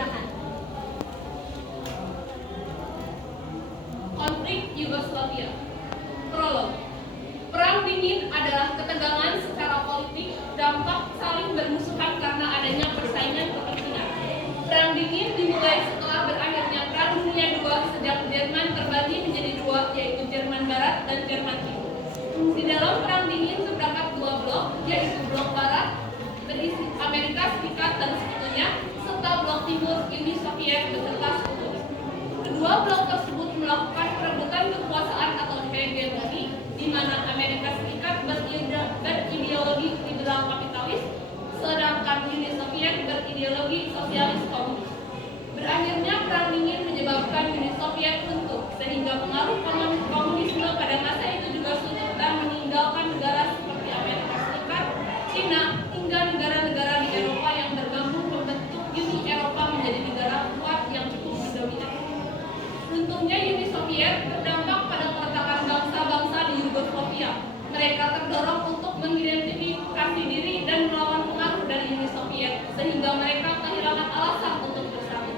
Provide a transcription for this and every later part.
penyerahan. Konflik Yugoslavia. Prolog. Perang Dingin adalah ketegangan secara politik, dampak saling bermusuhan karena adanya persaingan kepentingan. Perang Dingin dimulai setelah berakhirnya Perang Dunia II sejak Jerman terbagi menjadi dua, yaitu Jerman Barat dan Jerman Timur. Di dalam Perang Dingin terdapat dua blok, yaitu blok Barat berisi Amerika Serikat dan sekutunya, serta blok Timur Uni Soviet beserta sekutunya. Kedua blok tersebut melakukan perebutan kekuasaan atau hegemoni, di mana Amerika Serikat berideologi liberal kapitalis, sedangkan Uni Soviet berideologi sosialis komunis. Berakhirnya Perang Dingin menyebabkan Uni Soviet runtuh, sehingga pengaruh komunisme pada masa itu juga surut dan meninggalkan negara seperti Amerika Serikat, Cina, hingga negara-negara di Eropa yang bergabung membentuk Uni Eropa menjadi negara kuat yang cukup mendominasi. Runtuhnya Uni Soviet berdampak pada peletakan bangsa-bangsa di Yugoslavia. Mereka terdorong untuk mengidentifikasi diri dan melawan pengaruh dari Uni Soviet, sehingga mereka kehilangan alasan untuk bersatu.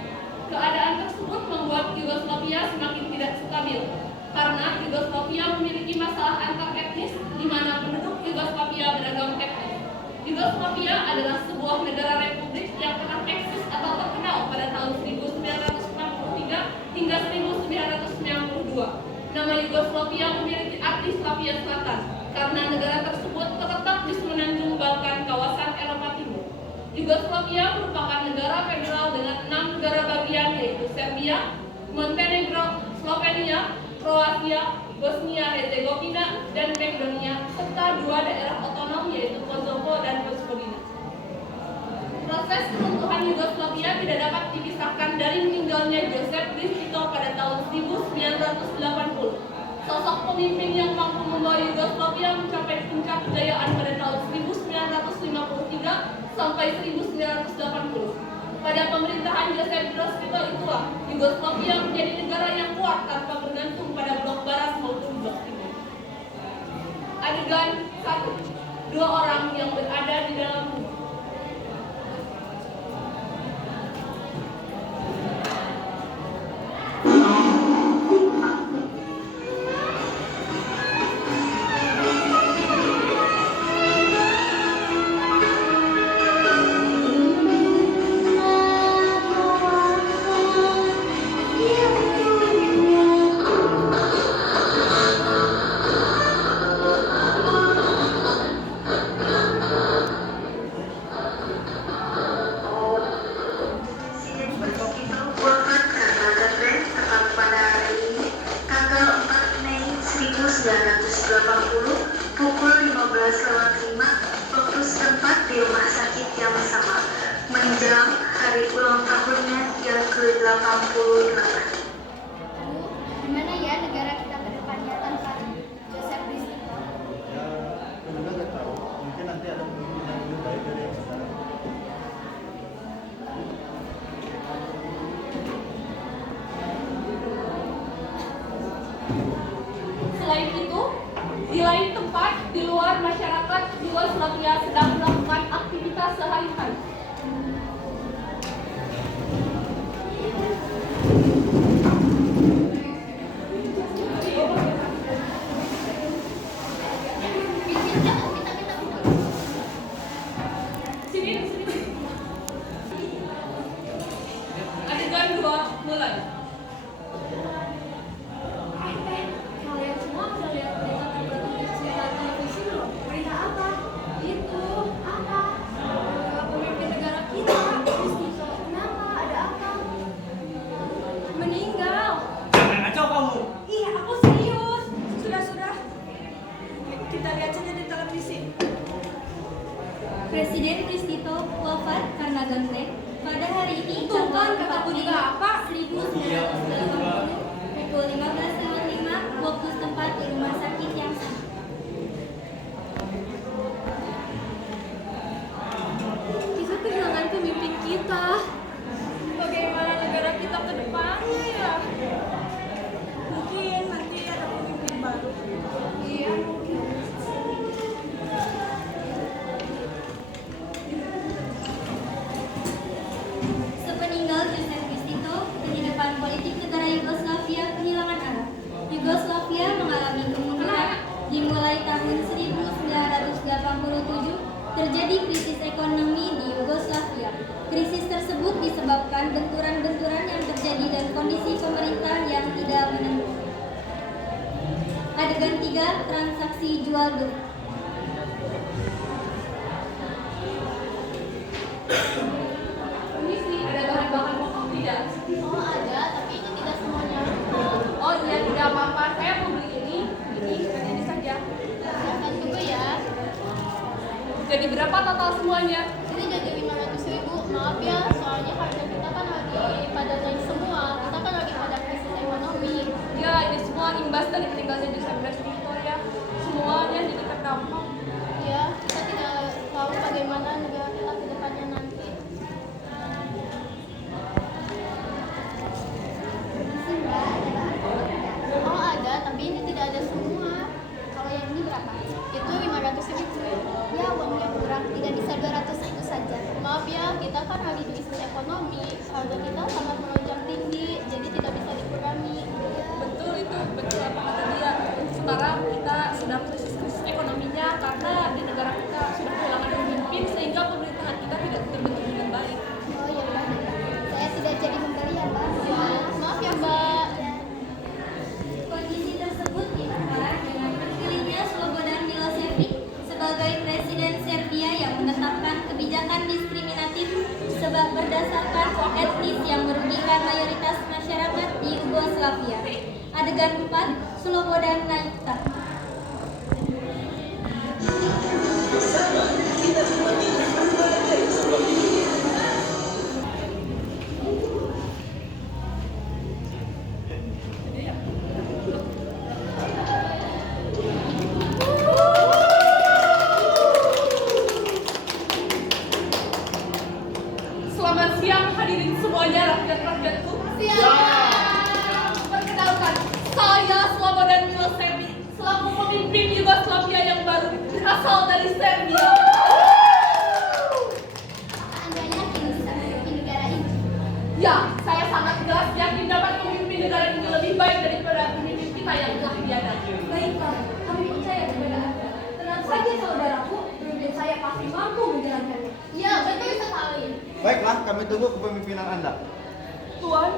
Keadaan tersebut membuat Yugoslavia semakin tidak stabil, karena Yugoslavia memiliki masalah antar etnis, di mana penduduk Yugoslavia beragam etnis. Yugoslavia adalah sebuah negara republik yang pernah eksis atau terkenal pada tahun 1943 hingga 1992. Nama Yugoslavia memiliki arti Slavia Selatan, karena negara tersebut terletak di semenanjung Balkan kawasan Eropa Timur. Yugoslavia merupakan negara federal dengan 6 negara bagian, yaitu Serbia, Montenegro, Slovenia, Kroasia, Bosnia-Herzegovina, dan Makedonia, serta 2 daerah otonom, yaitu Kosovo dan Herzegovina. Proses keruntuhan Yugoslavia tidak dapat dipisahkan dari meninggalnya Joseph Broz Tito pada tahun 1980. Sosok pemimpin yang mampu membawa Yugoslavia mencapai puncak kejayaan pada tahun 1953 sampai 1980. Pada pemerintahan Joseph Broz Tito itulah Yugoslavia menjadi negara yang kuat tanpa bergantung pada blok barat maupun blok timur. Adegan 1. 2 orang yang berada di dalam rumah. Pukul 15.05 waktu setempat di rumah sakit yang sama, menjelang hari ulang tahunnya yang ke-88. Gimana ya negara kita ke depannya tanpa Joseph Broz Tito? Ya, aku juga nggak tahu. Mungkin nanti ada pemimpin yang lebih baik dari yang sekarang. Selain itu, di lain tempat di luar masyarakat Yugoslavia sedang melakukan aktivitas sehari-hari. Sini. Adegan 2 mulai. Kalian semua udah lihat berita televisi belum? Berita apa? Itu apa? Pemimpin negara kita, Broz Tito. Kenapa? Ada apa? Meninggal. Jangan kacau kamu. Iya, aku serius. Sudah. Kita lihat saja di televisi. Presiden Broz Tito wafat karena gantek pada hari ini. Tuh kan, kataku juga apa? 1980 pukul 15.05 waktu setempat di rumah sakit yang sama. Kita kehilangan pemimpin kita. Bagaimana negara kita ke depannya ya? Mungkin nanti ada pemimpin baru. Iya, mungkin. Sepeninggal terjadi krisis ekonomi di Yugoslavia. Krisis tersebut disebabkan benturan-benturan yang terjadi dan kondisi pemerintah yang tidak menentu. Adegan 3, transaksi jual beli. Permisi, ada bahan-bahan pokok tidak? Oh ada, tapi ini tidak semuanya. Oh iya, tidak apa-apa. Saya mau beli ini dan ini saja. Silakan tunggu ya. Jadi berapa total semuanya? Ini jadi 500.000. Maaf ya, soalnya harga kita kan lagi pada naik semua. Kita kan lagi pada krisis ekonomi. Ya, ini semua imbas dari meninggalnya Joseph Blas Tito ya. Semuanya jadi terdampak. Ya, kita tidak tahu bagaimana negara kita ke depannya nanti. Oh ada, tapi ini tidak ada semua. Kalau yang ini berapa? Itu 500.000. Ya, uangnya kurang, tidak bisa 200 saja. Maaf ya, kita kan lagi krisis ekonomi. Harga kita sangat melonjak tinggi, jadi tidak bisa dikurangi. Betul itu, betul apa kata dia. Sekarang kita sedang krisis ekonominya karena di negara kita sudah kehilangan pemimpin sehingga pemerintahan kita tidak terbentuk dengan baik. Oh ya Mbak, saya tidak jadi membeli ya Mbak. Ya, maaf ya Mbak. Kondisi tersebut diperparah dengan terpilihnya Slobodan Milosevic sebagai presiden Serbia yang menetapkan kebijakan diskriminatif sebab berdasarkan etnis yang merugikan mayoritas masyarakat di Yugoslavia. Adegan 4, Slobodan naik tahta. Selamat siang hadirin semuanya, rakyat-rakyatku. Perkenalkan, saya Slobodan Milosevic selaku pemimpin Yugoslavia yang baru berasal dari Serbia. Anda yakin bisa memimpin negara ini? Ya, saya sangat jelas yakin dapat memimpin negara ini lebih baik daripada pemimpin kita yang telah tiada. Baiklah, kami percaya kepada Anda. Tenang saja saudaraku, pemimpin saya pasti mampu menjalankannya. Ya, betul sekali. Baiklah, kami tunggu kepemimpinan Anda. Tuan,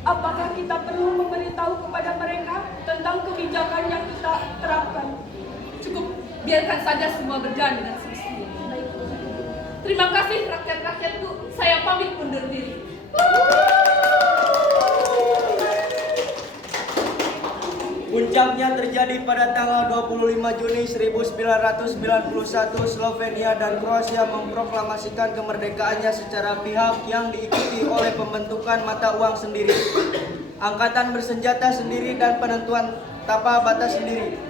apakah kita perlu memberitahu kepada mereka tentang kebijakan yang kita terapkan? Cukup, biarkan saja semua berjalan dengan semestinya. Terima kasih rakyat-rakyatku, saya pamit undur diri. Puncaknya terjadi pada tanggal 25 Juni 1991, Slovenia dan Kroasia memproklamasikan kemerdekaannya secara pihak yang diikuti oleh pembentukan mata uang sendiri, angkatan bersenjata sendiri dan penentuan tapa batas sendiri.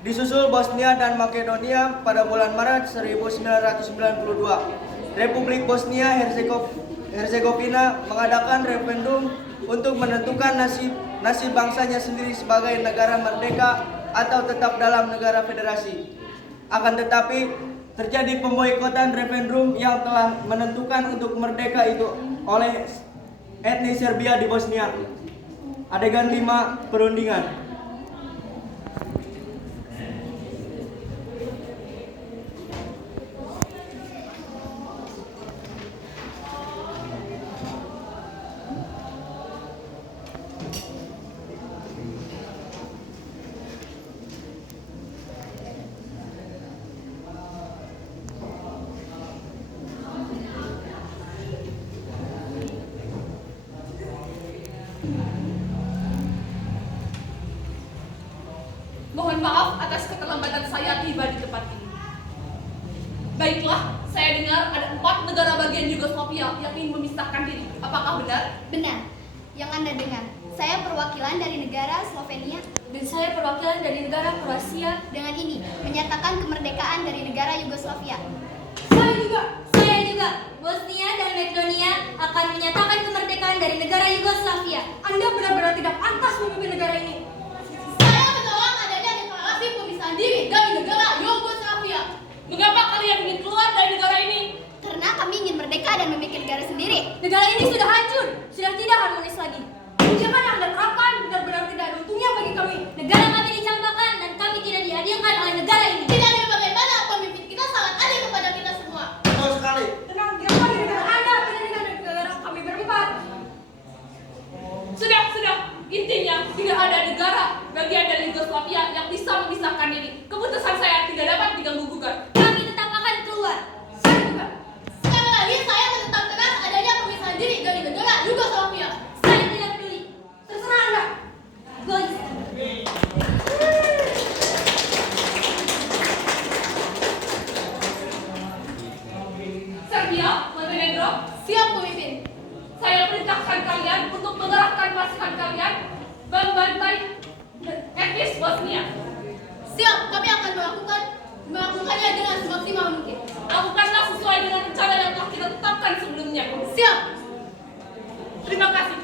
Disusul Bosnia dan Makedonia pada bulan Maret 1992. Republik Bosnia Herzegovina mengadakan referendum untuk menentukan nasib bangsanya sendiri sebagai negara merdeka atau tetap dalam negara federasi. Akan tetapi, terjadi pemboikotan referendum yang telah menentukan untuk merdeka itu oleh etnis Serbia di Bosnia. Adegan 5, perundingan. Mohon maaf atas keterlambatan saya tiba di tempat ini. Baiklah, saya dengar ada 4 negara bagian Yugoslavia yang ingin memisahkan diri. Apakah benar? Benar. Yang Anda dengar, saya perwakilan dari negara Slovenia. Dan saya perwakilan dari negara Kroasia. Dengan ini, menyatakan kemerdekaan dari negara Yugoslavia. Saya juga. Bosnia dan Makedonia akan menyatakan kemerdekaan dari negara Yugoslavia. Anda benar-benar tidak pantas memimpin negara ini. Saya menolak adanya deklarasi pemisahan diri dari negara Yugoslavia. Mengapa kalian ingin keluar dari negara ini? Karena kami ingin merdeka dan memiliki negara sendiri. Negara ini sudah hancur, sudah tidak harmonis lagi. Kebijakan yang Anda terapkan benar-benar tidak ada untungnya bagi kami. Negara kami dicampakkan dan kami tidak diadilkan oleh negara ini. Tidak ada bagaimana pemimpin kita sangat adil kepada kita semua. pemimpin. Saya perintahkan kalian untuk mengerahkan pasukan kalian membantai etnis Bosnia. Siap, kami akan melakukannya dengan semaksimal mungkin. Lakukanlah sesuai dengan rencana yang telah kita tetapkan sebelumnya. Siap. Terima kasih.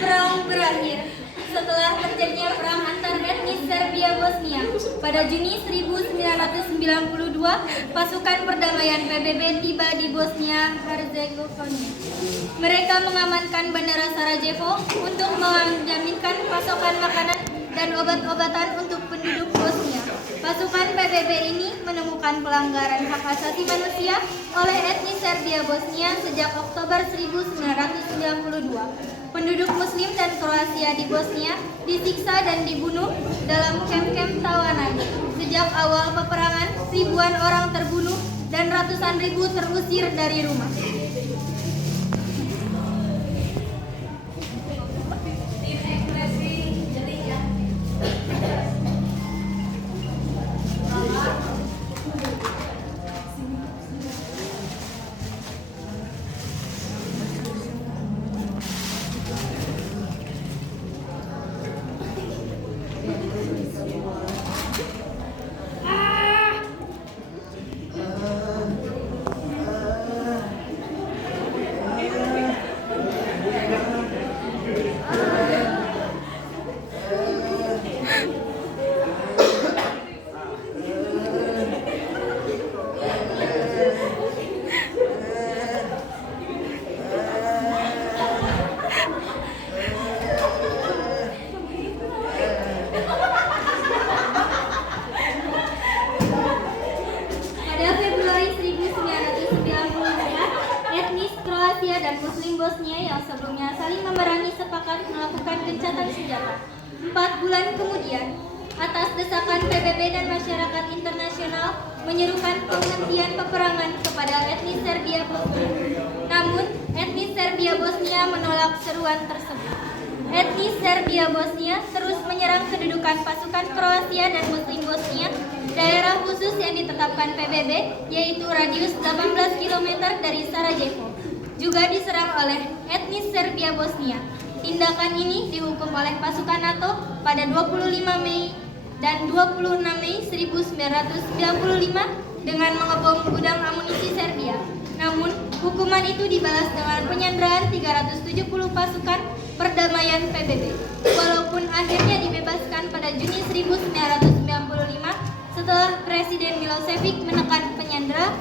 Perang berakhir. Setelah terjadinya perang antar etnis Serbia Bosnia pada Juni 1992, pasukan perdamaian PBB tiba di Bosnia Herzegovina. Mereka mengamankan bandara Sarajevo untuk menjaminkan pasokan makanan dan obat-obatan untuk penduduk Bosnia. Pasukan PBB ini menemukan pelanggaran hak asasi manusia oleh etnis Serbia Bosnia sejak Oktober 1992. Penduduk Muslim dan Kroasia di Bosnia disiksa dan dibunuh dalam kamp-kamp tawanan. Sejak awal peperangan, ribuan orang terbunuh dan ratusan ribu terusir dari rumah. dan Muslim Bosnia yang sebelumnya saling memerangi sepakat melakukan gencatan senjata. 4 bulan kemudian, atas desakan PBB dan masyarakat internasional menyerukan penghentian peperangan kepada etnis Serbia Bosnia. Namun, etnis Serbia Bosnia menolak seruan tersebut. Etnis Serbia Bosnia terus menyerang kedudukan pasukan Kroasia dan Muslim Bosnia, daerah khusus yang ditetapkan PBB, yaitu radius 18 km dari Sarajevo. Juga diserang oleh etnis Serbia Bosnia. Tindakan ini dihukum oleh pasukan NATO pada 25 Mei dan 26 Mei 1995 dengan mengebom gudang amunisi Serbia. Namun, hukuman itu dibalas dengan penyanderaan 370 pasukan perdamaian PBB. Walaupun akhirnya dibebaskan pada Juni 1995 setelah Presiden Milosevic menekan penyandera,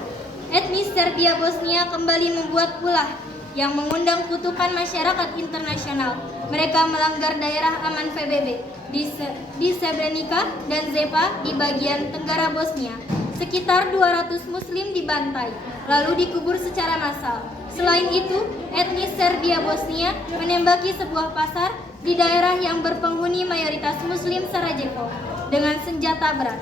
etnis Serbia Bosnia kembali membuat ulah yang mengundang kutukan masyarakat internasional. Mereka melanggar daerah aman PBB di Srebrenica dan Zepa di bagian tenggara Bosnia. Sekitar 200 Muslim dibantai, lalu dikubur secara massal. Selain itu, etnis Serbia Bosnia menembaki sebuah pasar di daerah yang berpenghuni mayoritas Muslim Sarajevo dengan senjata berat.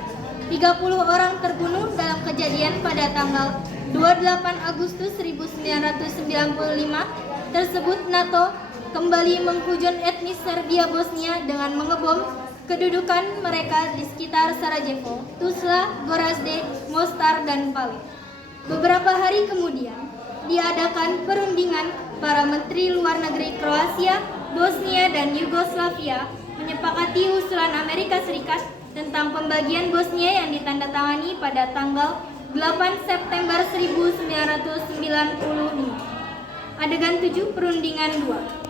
30 orang terbunuh dalam kejadian pada tanggal 28 Agustus 1995 tersebut. NATO kembali menghujani etnis Serbia Bosnia dengan mengebom kedudukan mereka di sekitar Sarajevo, Tuzla, Gorazde, Mostar, dan Pale. Beberapa hari kemudian, diadakan perundingan para menteri luar negeri Kroasia, Bosnia, dan Yugoslavia menyepakati usulan Amerika Serikat tentang pembagian Bosnia yang ditandatangani pada tanggal 8 September 1995. Adegan 7, Perundingan 2.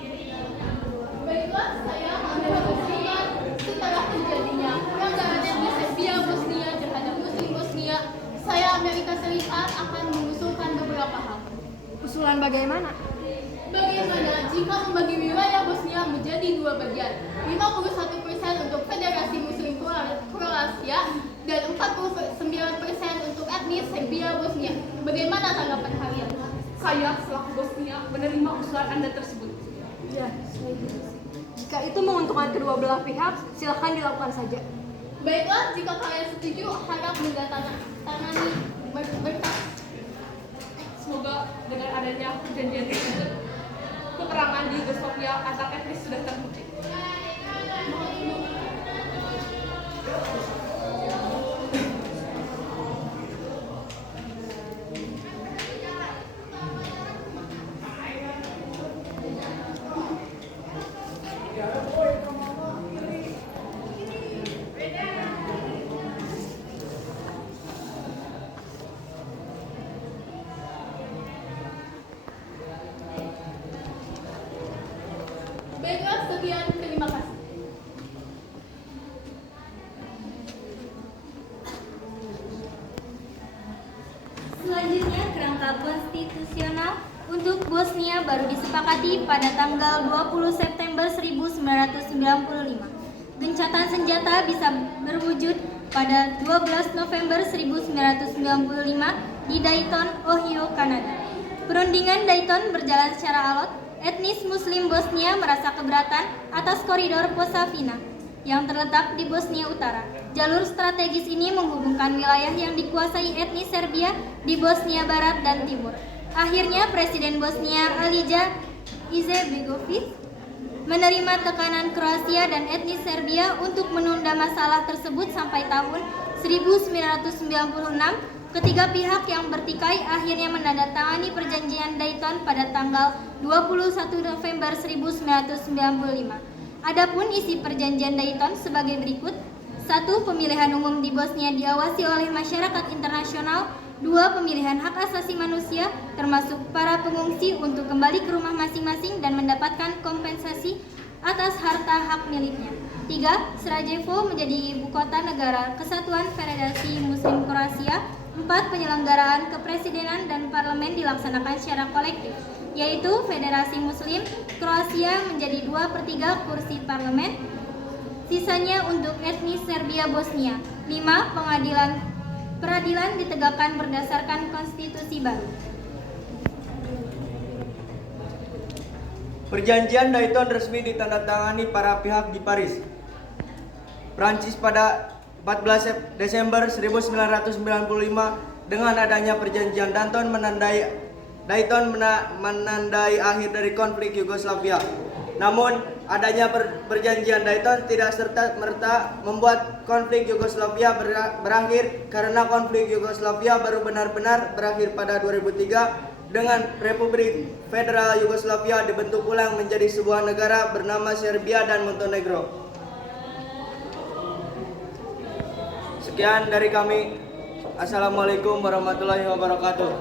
Baiklah, saya adalah Bosnia. Setelah terjadinya perang antara etnis Serbia Bosnia terhadap Muslim Bosnia, saya Amerika Serikat akan mengusulkan beberapa hal. Usulan bagaimana? Bagaimana jika membagi wilayah Bosnia menjadi dua bagian, 51% untuk Federasi Muslim Kroasia dan 49% untuk etnis Serbia Bosnia. Bagaimana tanggapan kalian? Saya selaku Bosnia menerima usulan Anda tersebut. Ya, jika itu menguntungkan kedua belah pihak, silakan dilakukan saja. Baiklah, jika kalian setuju, harap menandatangani berkas. Semoga dengan adanya perjanjian tersebut, peperangan di Yugoslavia antar etnis sudah terbukti. Baiklah, sekian, terima kasih. Selanjutnya, kerangka konstitusional untuk Bosnia baru disepakati pada tanggal 20 September 1995. Gencatan senjata bisa berwujud pada 12 November 1995 di Dayton, Ohio, Kanada. Perundingan Dayton berjalan secara alot. Etnis Muslim Bosnia merasa keberatan atas koridor Posavina yang terletak di Bosnia Utara. Jalur strategis ini menghubungkan wilayah yang dikuasai etnis Serbia di Bosnia Barat dan Timur. Akhirnya Presiden Bosnia Alija Izetbegovic menerima tekanan Kroasia dan etnis Serbia untuk menunda masalah tersebut sampai tahun 1996. Ketiga pihak yang bertikai akhirnya menandatangani perjanjian Dayton pada tanggal 21 November 1995. Adapun isi perjanjian Dayton sebagai berikut: 1. Pemilihan umum di Bosnia diawasi oleh masyarakat internasional. 2. Pemilihan hak asasi manusia termasuk para pengungsi untuk kembali ke rumah masing-masing dan mendapatkan kompensasi atas harta hak miliknya. 3. Sarajevo menjadi ibu kota negara Kesatuan Federasi Muslim Kroasia. 4. Penyelenggaraan kepresidenan dan parlemen dilaksanakan secara kolektif, yaitu Federasi Muslim Kroasia menjadi 2/3 kursi parlemen, sisanya untuk etnis Serbia Bosnia. 5. Peradilan ditegakkan berdasarkan konstitusi baru. Perjanjian Dayton resmi ditandatangani para pihak di Paris, Prancis pada 14 Desember 1995. Dengan adanya perjanjian Dayton menandai akhir dari konflik Yugoslavia. Namun, adanya perjanjian Dayton tidak serta-merta membuat konflik Yugoslavia berakhir, karena konflik Yugoslavia baru benar-benar berakhir pada 2003 dengan Republik Federal Yugoslavia dibentuk ulang menjadi sebuah negara bernama Serbia dan Montenegro. Sekian dari kami. Assalamualaikum warahmatullahi wabarakatuh.